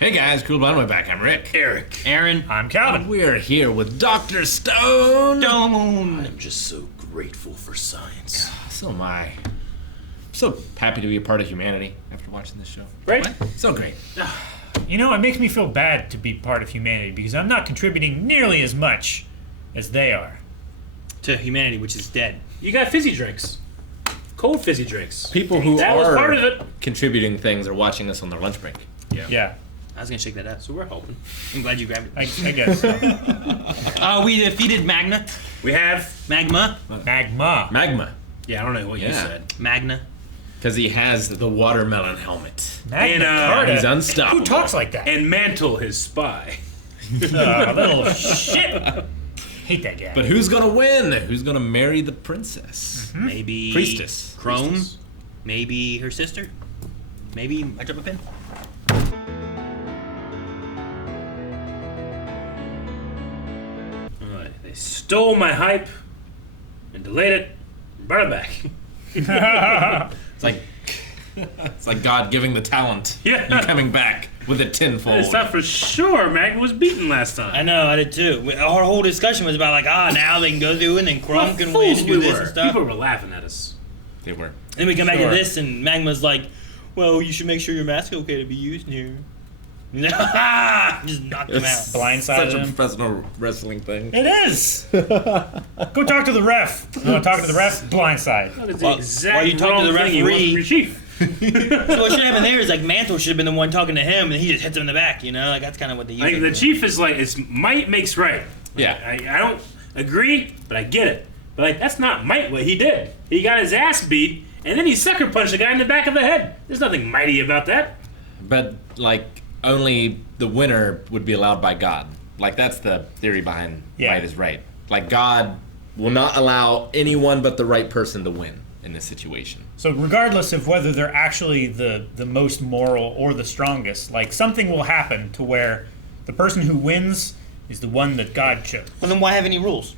Hey guys, cool by my back. I'm Rick. Eric. Aaron. I'm Calvin. We're here with Dr. Stone. I'm just so grateful for science. So am I. I'm so happy to be a part of humanity after watching this show. Right? So great. You know, it makes me feel bad to be part of humanity because I'm not contributing nearly as much as they are. To humanity, which is dead. You got fizzy drinks. Cold fizzy drinks. People who That was are part of it. contributing things are watching us on their lunch break. Yeah, I was gonna shake that up. So we're helping. I'm glad you grabbed it. I guess so. We defeated Magma. We have... Magma. Magma. Yeah, I don't know what you Yeah. said. Magna. Because he has the watermelon helmet. And, He's unstoppable. Who talks like that? And Mantle, his spy. Little shit. Hate that guy. But who's gonna win? Who's gonna marry the princess? Maybe Priestess. Chrome. Priestess. Maybe her sister. Maybe I drop a pin. Alright, they stole my hype and delayed it and brought it back. It's like God giving the talent. Yeah. And coming back with a tenfold. I thought for sure Magma was beaten last time. I know, I did too. Our whole discussion was about now they can go through and then Chrome What can win fools and we do this were. and stuff. People were laughing at us. They were. Then we come back to Sure. this and Magma's like, well, you should make sure your mask is okay to be used in here. Just knocked him out. Blindsided Such a him. professional wrestling thing. It is. Go talk to the ref. You want to talk to the ref? Blindside. That is the Well, exact while you talk to wrong the thing you want referee- from your chief. So what should happen there is like Mantle should have been the one talking to him and he just hits him in the back, you know? Like that's kind of what they Like, the chief is like, it's might makes right. Yeah. I don't agree, but I get it. But like, that's not might what he did. He got his ass beat, and then he sucker punched the guy in the back of the head. There's nothing mighty about that. But, like, only the winner would be allowed by God. Like, that's the theory behind right is right. Like, God will not allow anyone but the right person to win in this situation. So regardless of whether they're actually the most moral or the strongest, like something will happen to where the person who wins is the one that God chose. Well, then why have any rules?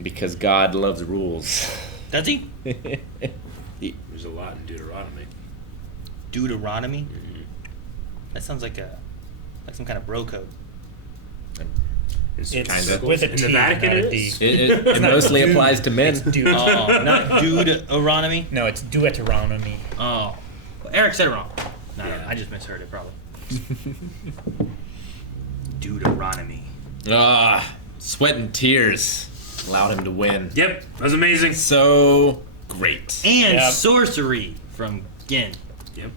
Because God loves rules. Does he? There's a lot in Deuteronomy. Deuteronomy? That sounds like some kind of bro code. It's Kinda. with a In T, the Vatican not a it D. is. It mostly applies to men. Not Deuteronomy? No, it's Deuteronomy. Oh. Well, Eric said it wrong. No, Yeah. I just misheard it probably. Deuteronomy. Sweat and tears allowed him to win. Yep, that was amazing. So great. And Yep. sorcery from Gin. Yep.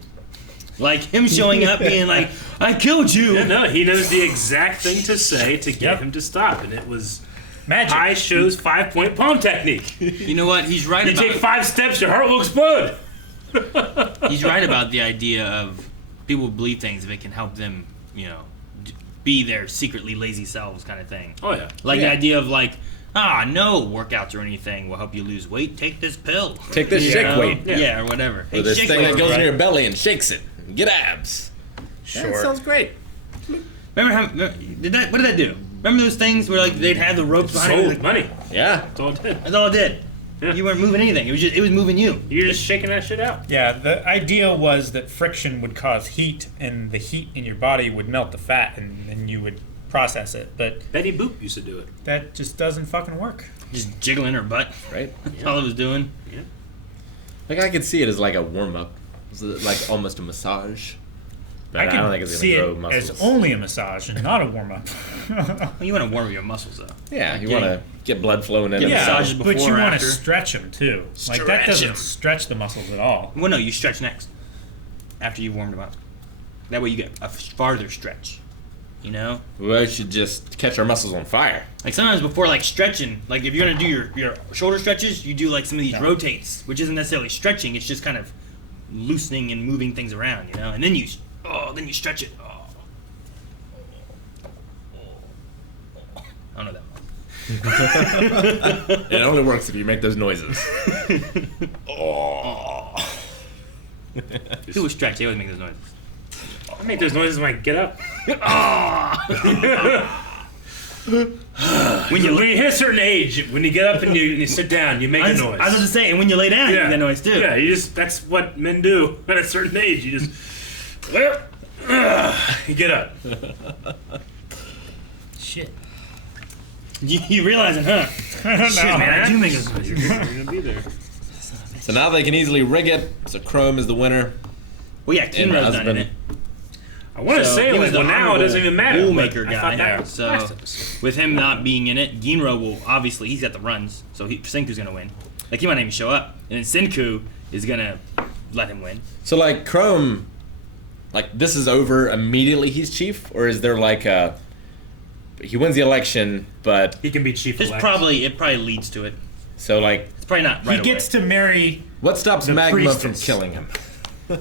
Like him showing up being like, I killed you. Yeah, no, he knows the exact thing to say to get Yep. him to stop, and it was Magic. I shows 5-point palm technique. You know what? He's right You about take 5 steps, your heart will explode. He's right about the idea of people believe things if it can help them, be their secretly lazy selves kind of thing. Oh yeah. Like Yeah. the idea of like, no workouts or anything will help you lose weight. Take this pill. Take this You shake know? weight. Yeah, or whatever. Or Hey, this shake thing weight. that goes in right. your belly and shakes it. Get abs. Sure. That sounds great. Remember how what did that do? Remember those things where like they'd have the ropes behind Sold it? Like, money. Yeah. That's all it did. that's all it did. Yeah. You weren't moving anything. It was moving you. You're just shaking that shit out. Yeah, the idea was that friction would cause heat, and the heat in your body would melt the fat, and then you would process it. But Betty Boop used to do it. that just doesn't fucking work. Just jiggling her butt. Right? That's all it was doing. Like, I could see it as like a warm-up. It's like almost a massage. But I can don't think it's see going to it grow as muscles. only a massage and not a warm-up. Well, you want to warm your muscles though. Yeah, you Yeah. want to get blood flowing in. Yeah, and massages out. before but you or want to after. stretch them too. Like Stretch that doesn't 'em. stretch the muscles at all. Well, no, you stretch next. After you've warmed them up. That way you get a farther stretch. You know? We should just catch our muscles on fire. Like sometimes before like stretching, like if you're gonna do your shoulder stretches, you do like some of these rotates, which isn't necessarily stretching, it's just kind of loosening and moving things around, you know? And then you stretch it. Oh. I don't know that one. It only works if you make those noises. People stretch, they always make those noises. I make those noises when I get up. When you hit a certain age, when you get up and you sit down, you make a noise. I was just saying, when you lay down, you make that noise too. Yeah, that's what men do at a certain age. You just, Get up. Shit. You realizing, huh? Shit, man, I do make a You're gonna be there. So now they can easily rig it. So Chrome is the winner. Well, yeah, Kinro's done in it. I want to say, he like, was the well, now it doesn't even matter. Rulemaker but I guy. thought that was So last episode. with him not being in it, Ginro will obviously he's got the runs, so Senku's gonna win. Like he might not even show up, and then Senku is gonna let him win. So like Chrome, like this is over immediately. He's chief, or is there like a he wins the election, but He can be chief It elect. probably leads to it. so like It's probably not right He gets to marry. what stops The Magma from priestess. killing him?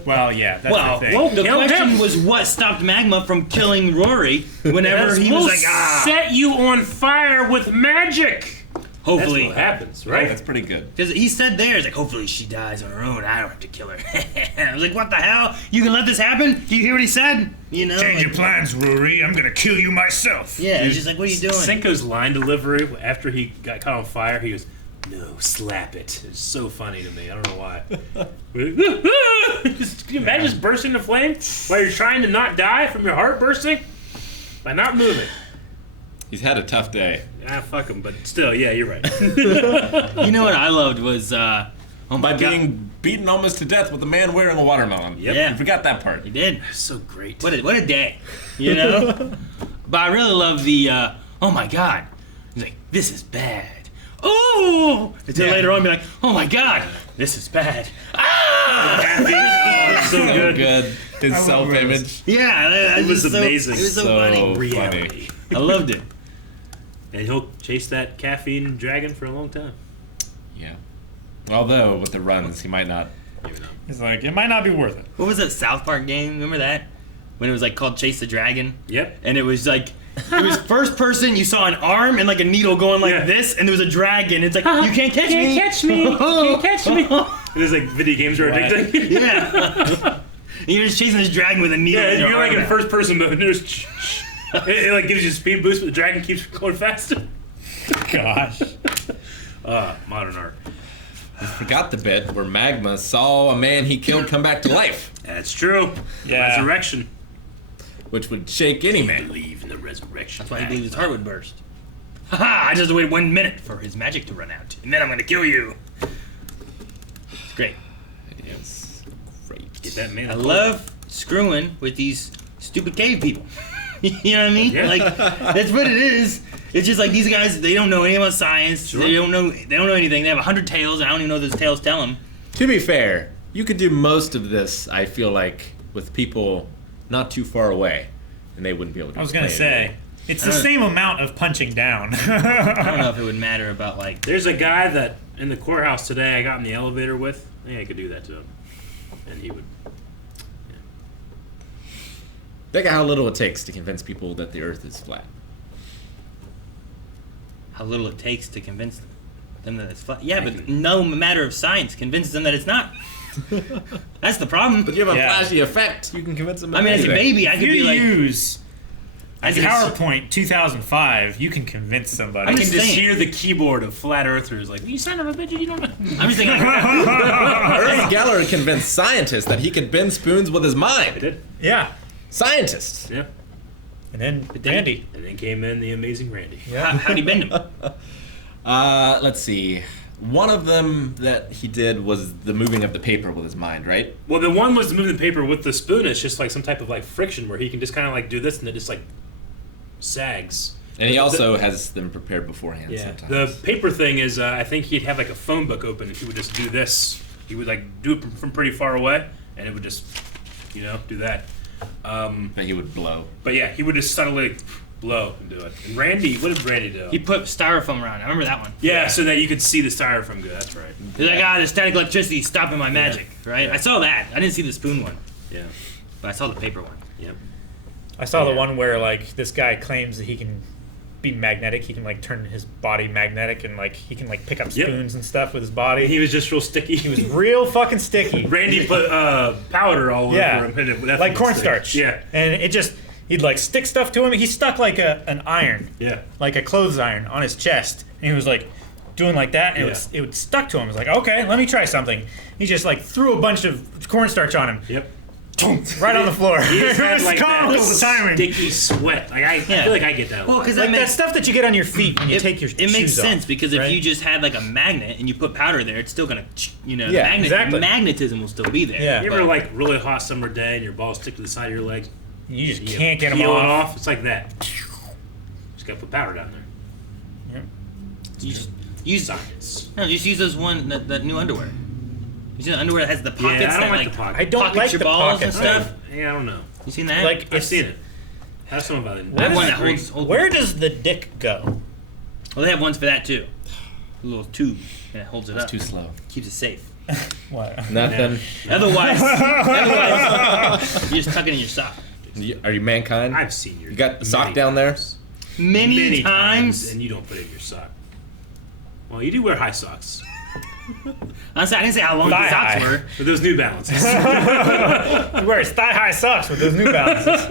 Well, yeah, that's Well, the thing. the Kill question him. was what stopped Magma from killing Rory whenever That's- he was we'll like, ah. set you on fire with magic. Hopefully. That's what happens, right? That's pretty good. Because he said there, he's like, hopefully she dies on her own. I don't have to kill her. I was like, what the hell? You can let this happen? Do you hear what he said? You know? Change like- your plans, Rory. I'm gonna kill you myself. Yeah, he's just like, what are you doing? Cinco's line delivery after he got caught on fire, he goes, "No, slap it." It's so funny to me. I don't know why. Can you imagine just bursting into flame while you're trying to not die from your heart bursting by not moving? He's had a tough day. Ah, fuck him. But still, yeah, you're right. You know what I loved was, oh my By God. being beaten almost to death with a man wearing a watermelon. Yep. Yeah. You forgot that part. He did. So great. What a day, you know? But I really love the, oh my God. He's like, this is bad. Oh! Until later on, be like, oh my God, this is bad. Ah! So good. Good. His love self-image. Yeah, It was just amazing. It was so So funny. Reality. I loved it. And he'll chase that caffeine dragon for a long time. Yeah. Although with the runs, he might not. Maybe not. He's like, it might not be worth it. What was that South Park game? Remember that? When it was like called Chase the Dragon? Yep. And it was like, it was first person, you saw an arm and like a needle going like Yeah. this, and there was a dragon. It's like, you can't catch me. Can't catch me. Can't catch me. It was like video games are Right. addicting. Yeah. And you're just chasing this dragon with a needle Yeah, in your you're like arm. in first person mode. And there's it like gives you a speed boost, but the dragon keeps going faster. Gosh. Modern art. Forgot the bit where Magma saw a man he killed come back to life, That's true. Yeah. Resurrection. which would shake any man. Believe in the resurrection. That's why he believed his heart would burst. Haha, I just waited 1 minute for his magic to run out, and then I'm gonna kill you. It's great. It's great. Get that man. I love screwing with these stupid cave people. You know what I mean? Yeah. Like, that's what it is. It's just like these guys, they don't know anything about science. Sure. They don't know anything. They have 100 tails, and I don't even know what those tails tell them. To be fair, you could do most of this, I feel like, with people not too far away, and they wouldn't be able to. I was gonna play it. say, it's the same amount of punching down. I don't know if it would matter about like. There's a guy that in the courthouse today I got in the elevator with. I think I could do that to him, and he would. Think of how little it takes to convince people that the Earth is flat. How little it takes to convince them that it's flat. Yeah, but no matter of science convinces them that it's not. That's the problem. But you have a Yeah. flashy effect. You can convince them. I mean, I said maybe I If could be you like, use I could PowerPoint 2005, you can convince somebody. I'm I can just saying. hear the keyboard of flat earthers like, "You son of a bitch, you don't know." I'm just thinking. Uri Geller convinced scientists that he could bend spoons with his I mind. did. Yeah. Scientists. Yeah. And then then- Randy. And then came in the amazing Randy. How'd he bend him? Let's see. One of them that he did was the moving of the paper with his mind, right? Well, the one was moving the paper with the spoon. It's just like some type of like friction where he can just kind of like do this and it just like sags. And he also has them prepared beforehand Yeah. sometimes. The paper thing is, I think he'd have like a phone book open and he would just do this. He would like do it from pretty far away and it would just, do that. That he would blow. But yeah, he would just subtly blow and do it. And Randy, what did Randy do? He put styrofoam around. I remember that one. Yeah, so that you could see the styrofoam go. That's right. He's like, the static electricity is stopping my magic, right? Yeah. I saw that. I didn't see the spoon one, Yeah. but I saw the paper one. Yep. I saw Yeah. the one where like this guy claims that he can be magnetic. He can like turn his body magnetic and like he can like pick up Yep. spoons and stuff with his body. He was just real sticky. He was real fucking sticky. Randy put powder all Yeah. over him. And it definitely Like stick. cornstarch. Yeah. And it just he'd like stick stuff to him. He stuck like an iron, Yeah. like a clothes iron on his chest, and he was like doing like that, and it would stuck to him. It was like, okay, let me try something. He just like threw a bunch of cornstarch on him. Yep. right on the floor. He just had, like, comical the timing. sticky sweat. Like I feel like I get that. Well, because Like that stuff that you get on your feet when you take your it makes shoes sense off, because if right? you just had like a magnet and you put powder there, it's still gonna, Yeah, exactly. magnetism will still be there. Yeah. You but- ever like really hot summer day and your balls stick to the side of your leg? You just You can't get them peel it off. It's like that. Just gotta put powder down there. You just use Science. no, just use those that new underwear. You see the underwear that has the pockets Yeah, I don't that like the pocket. I don't pockets like your the balls pockets. and stuff. Yeah, I don't know. You seen that? Like I've seen it. Have some about it. I have one that Agree. holds. Where does the dick go? Well, they have ones for that too. A little tube and it holds it up. Too slow. Keeps it safe. What? Nothing. Otherwise, you just tuck it in your sock. Are you mankind? I've seen your. You got the sock many down there? times. Many times. and you don't put it in your sock. Well, you do wear high socks. Honestly, I didn't say how long the Thigh socks high. were. But those New Balances. He wears thigh-high socks with those New Balances.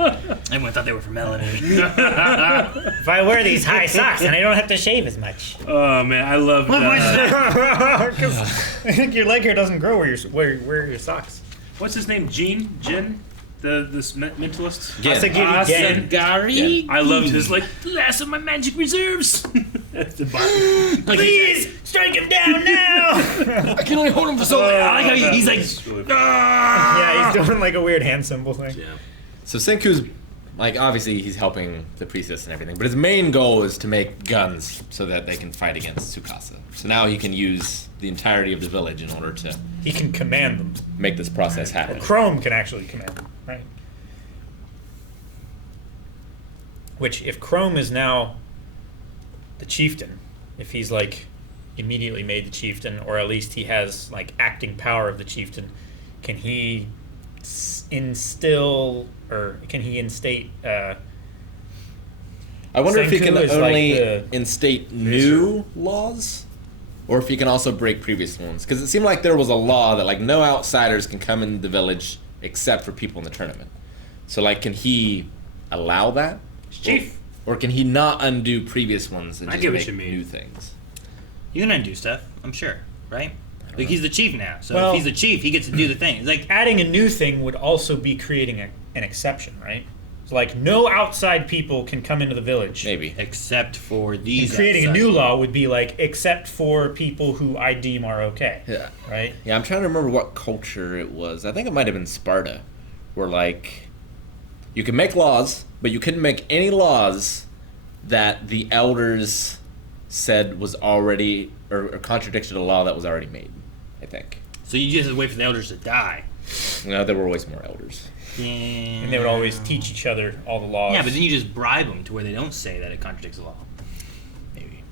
Everyone thought they were for Melanie. If I wear these high socks, then I don't have to shave as much. Oh man, I love Because I think your leg hair doesn't grow where your socks. what's his name? Jen? This mentalist? Again. Asagari? I loved his like last of my magic reserves. That's the bottom. Please strike him down now. I can only hold him for so long. I like how he's like, Yeah, he's doing like a weird hand symbol thing. Yeah. So Senku's, like, obviously he's helping the priestess and everything, but his main goal is to make guns so that they can fight against Tsukasa. So now he can use the entirety of the village in order to He can command them. make this process happen. Chrome can actually command them, right? Which, if Chrome is now the chieftain, if he's like immediately made the chieftain, or at least he has like acting power of the chieftain, can he instill or can he instate? I wonder if he Senku can is like only the- instate new laws, or if he can also break previous ones. Because it seemed like there was a law that like no outsiders can come in the village except for people in the tournament. So like, can he allow that? Chief. Or can he not undo previous ones and I just get what make you mean. new things? you can undo stuff, I'm sure, right? Like he's the chief now, so Well- if he's the chief, he gets to do the thing. It's like Adding a new thing would also be creating an exception, right? It's like no outside people can come into the village. Maybe. except for And these. creating a outside- new law would be like, except for people who I deem are okay, Yeah. right? Yeah, I'm trying to remember what culture it was. I think it might have been Sparta, where like you could make laws, but you couldn't make any laws that the elders said was already or contradicted a law that was already made. I think. So you just have to wait for the elders to die. No, there were always more elders. And they would always teach each other all the laws. Yeah, but then you just bribe them to where they don't say that it contradicts the law. Maybe.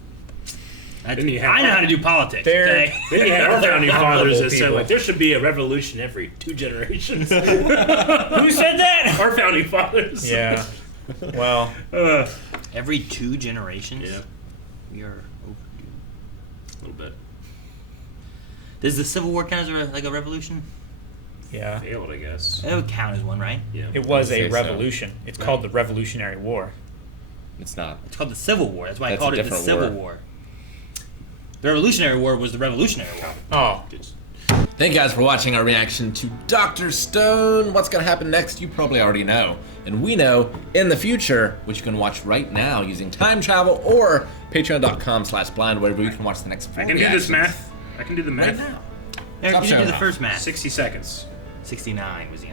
Then you have- I know how to do politics. They're- Okay? Then you had our founding fathers that said People. like there should be a revolution every 2 generations. Who said that? Our founding fathers. Yeah. Well, Every 2 generations, Yeah. we are overdue. A little bit. Does the Civil War count as a revolution? yeah. Failed, I guess. It would count as one, right? Yeah. It was I'd a say so. revolution. It's called the Revolutionary War. It's not. It's called the Civil War. That's why That's I called a it the different Civil war. War. The Revolutionary War was the Revolutionary War. Oh, Thank you guys for watching our reaction to Dr. Stone. What's going to happen next, you probably already know. And we know in the future, which you can watch right now using time travel or patreon.com/blind, wherever you can watch the next 4 I can do this reactions math. I can do the math. right now. Eric, Stop you didn't do showing the off. first match. 60 seconds. 69 was the